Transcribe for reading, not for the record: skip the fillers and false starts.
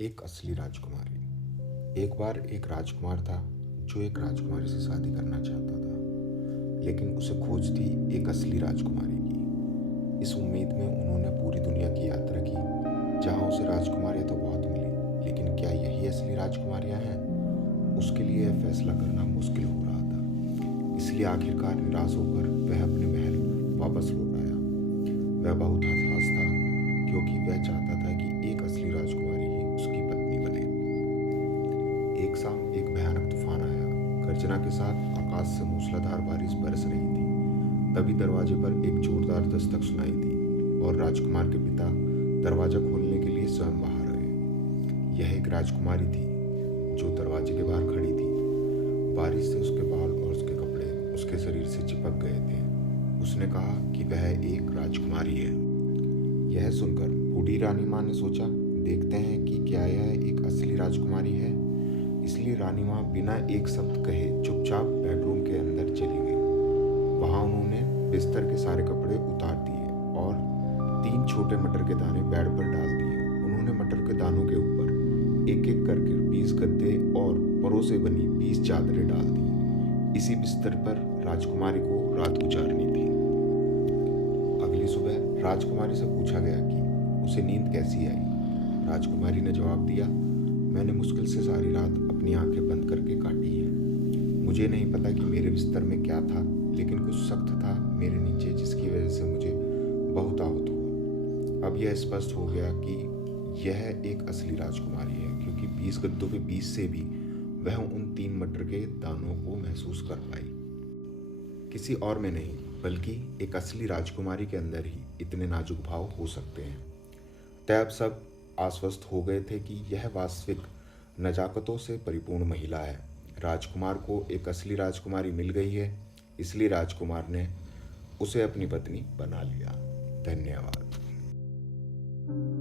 एक असली राजकुमारी। एक बार एक राजकुमार था जो एक राजकुमारी से शादी करना चाहता था, लेकिन उसे खोज थी एक असली राजकुमारी की। इस उम्मीद में उन्होंने पूरी दुनिया की यात्रा की, जहां उसे राजकुमारियां तो बहुत मिली, लेकिन क्या यही असली राजकुमारियां हैं? उसके लिए यह फैसला करना मुश्किल हो रहा था। इसलिए आखिरकार निराश होकर वह अपने महल वापस लौट आया। वह बहुत हताश था, क्योंकि वह चाहता था कि एक असली राजकुमारी ही उसकी पत्नी बने। एक शाम एक भयानक तूफान आया। गर्जना के साथ आकाश से मूसलाधार बारिश बरस रही थी। तभी दरवाजे पर एक जोरदार दस्तक सुनाई दी और राजकुमार के पिता दरवाजा खोलने के लिए स्वयं बाहर आए। यह एक राजकुमारी थी जो दरवाजे के बाहर खड़ी थी। बारिश से उसके बाल और उसके कपड़े उसके शरीर से चिपक गए थे। उसने कहा कि वह एक राजकुमारी है। यह सुनकर बूढ़ी रानी माँ ने सोचा, देखते हैं कि क्या यह एक असली राजकुमारी है। इसलिए रानी माँ बिना एक शब्द कहे चुपचाप बेडरूम के अंदर चली गई। वहां उन्होंने बिस्तर के सारे कपड़े उतार दिए और 3 छोटे मटर के दाने बेड पर डाल दिए। उन्होंने मटर के दानों के ऊपर एक एक करके 20 गद्दे और परों से बनी 20 चादरें डाल दी। इसी बिस्तर पर राजकुमारी को रात गुजारनी थी। अगली सुबह राजकुमारी से पूछा गया कि उसे नींद कैसी आई। राजकुमारी ने जवाब दिया, मैंने मुश्किल से सारी रात अपनी आंखें बंद करके काटी है। मुझे नहीं पता कि मेरे बिस्तर में क्या था, लेकिन कुछ सख्त था मेरे नीचे, जिसकी वजह से मुझे बहुत आहत हुआ। अब यह स्पष्ट हो गया कि यह एक असली राजकुमारी है, क्योंकि 20 गद्दों के बीच से भी वह उन 3 मटर के दानों को महसूस कर पाई। किसी और में नहीं, बल्कि एक असली राजकुमारी के अंदर ही इतने नाजुक भाव हो सकते हैं। तब सब आश्वस्त हो गए थे कि यह वास्तविक नजाकतों से परिपूर्ण महिला है। राजकुमार को एक असली राजकुमारी मिल गई है, इसलिए राजकुमार ने उसे अपनी पत्नी बना लिया। धन्यवाद।